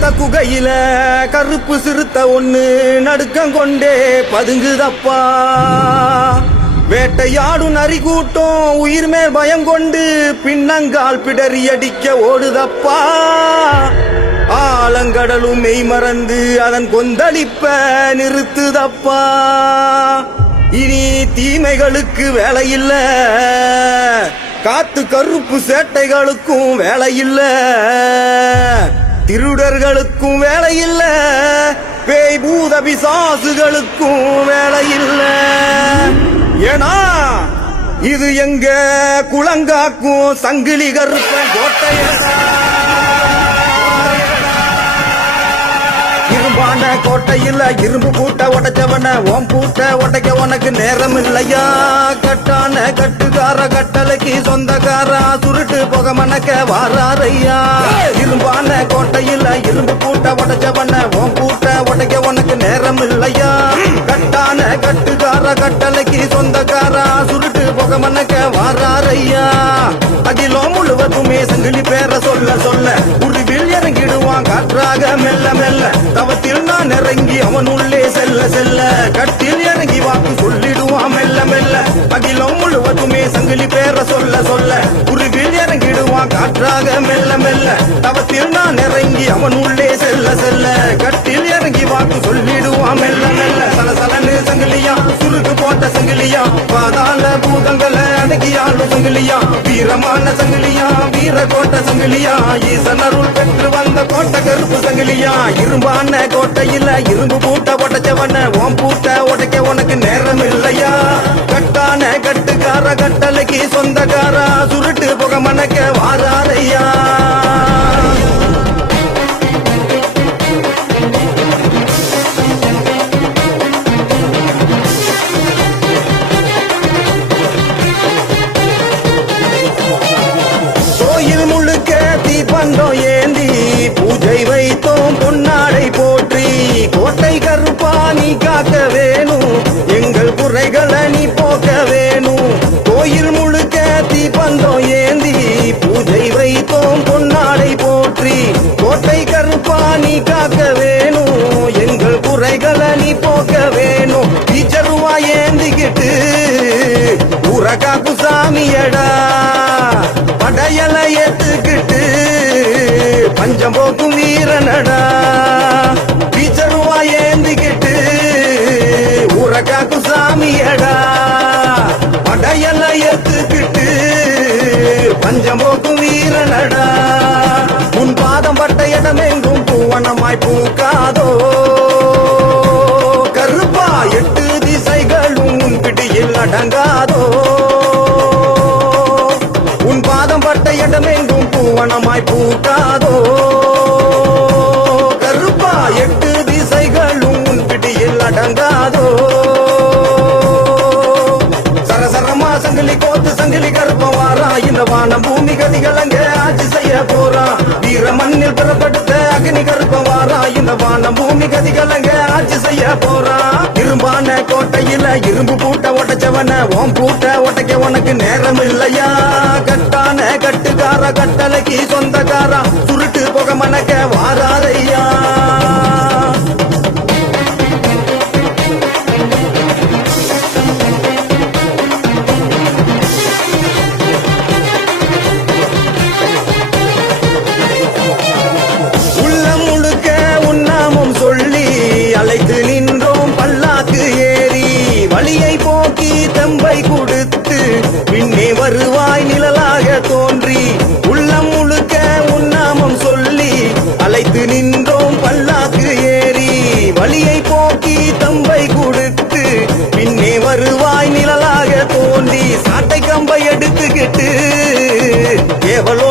ரத்த குகையில கருப்பு சிறுத்த ஒண்ணு நடுக்கம் கொண்டே பதுங்குதப்பா. வேட்டையாடும் நரி கூட்டம் உயிர் மேல் பயம் கொண்டு பின்னங்கால் பிடறி அடிக்க ஓடுதப்பா. ஆலங்கடலும் மெய் மறந்து அதன் கொந்தளிப்ப நிறுத்துதப்பா. இனி தீமைகளுக்கு வேலையில்ல. காத்து கருப்பு சேட்டைகளுக்கும் வேலையில்ல. திருடர்களுக்கும் வேலையில்ல பேய் பூத பிசாசுகளுக்கும் வேலையில்ல. ஏனா இது எங்க குளங்காக்கும் சங்கிலி கருப்பன் கோட்டையா இரும்பான கோட்டையில் இரும்பு பூட்ட உடைச்சவன ஓம் பூட்ட உடைக்க உனக்கு நேரம் இல்லையா கட்டான கட்டுக்கார கட்டளைக்கு சொந்தக்காரா சுருட்டு புக மணக்க வாராரையா? இரும்பான கோட்டையில் இரும்பு பூட்ட உடைச்சவன ஓம் பூட்ட உடைக்க உனக்கு நேரம் இல்லையா கட்டான கட்டுக்கார கட்டளைக்கு சொந்தக்காரா சுருட்டு புக மணக்க வாராரையா? அதிலோ முழுவதுமே சங்கிலி பேர சொல்ல சொல்ல உருவில் இறங்கிடுவான் காற்றாக மெல்ல மெல்ல தவத்து இறங்கி அவன் உள்ளே செல்ல செல்ல. கட்டில் இறங்கி வாக்கு சொல்லிடுவான் மெல்ல மெல்ல. அகிலம் முழுவதுமே சங்கிலி பேர சொல்ல சொல்ல. உருவில் இறங்கிடுவான் காற்றாக மெல்ல மெல்ல. தவத்தில் நான் இறங்கி அவன் உள்ளே செல்ல செல்ல. கட்டில் இறங்கி வாக்கு சொல்லிடுவான் மெல்ல மெல்ல. சலசலன்னு சங்கிலியா சுருக்கு போட்ட சங்கிலியா பாதாள பூதங்களை அடக்கியாளும் சங்கிலியா வீரமான சங்கிலியா வீர கோட்டை சங்கிலியா ஈசன் அருள் பெற்று வந்த கோட்டை கருப்பு சங்கிலியா. இரும்பான கோட்டையில இரும்பு பூட்ட உடைச்சவன ஓம் பூட்ட உடைக்க உனக்கு நேரம் இல்லையா கட்டான கட்டுக்கார கட்டளைக்கு சொந்தக்காரா சுருட்டு புக மணக்க வாராரையா? போக்க வேணும். டீச்சருவா ஏந்திக்கிட்டு ஊரகாப்பு சாமியடா. படையலை ஏத்துக்கிட்டு பஞ்சம் போக்கும் வீரனடா. டீச்சருவா ஏந்திக்கிட்டு ஊரகாக்கு சாமியடா. படையலை ஏத்துக்கிட்டு பஞ்சம் போக்கும் வீரனடா. உன் பாதம் பட்ட இடமெங்கும் பூவனமாய் பூக்காதோ. அடங்காதோ உன் பாதம் பட்ட இடமெங்கும் பூவனமாய் பூக்காதோ கருப்பா எட்டு திசைகளும் உன் பிடியில் அடங்காதோ. சரசரமா சங்கிலி கோத்து சங்கிலி கருப்பம் வாரா. இந்த வானம் பூமி கதிகள் அங்கே ஆட்சி செய்ய போறா. வீர மண்ணில் பிறப்படுத்த அக்னி கருப்பம் வாரா. இந்த வானம் பூமி கதிகள் அங்கே ஆட்சி செய்ய போறா. இரும்பான கோட்டையில இரும்பு பூட்ட உடைச்சவன ஓம் பூட்ட உடைக்க உனக்கு நேரம் இல்லையா? கட்டான கட்டுக்கார கட்டளைக்கு சொந்தக்காரா? சுருட்டு புகமனக்க வாராதை கேட்டு ஏவலோட்டு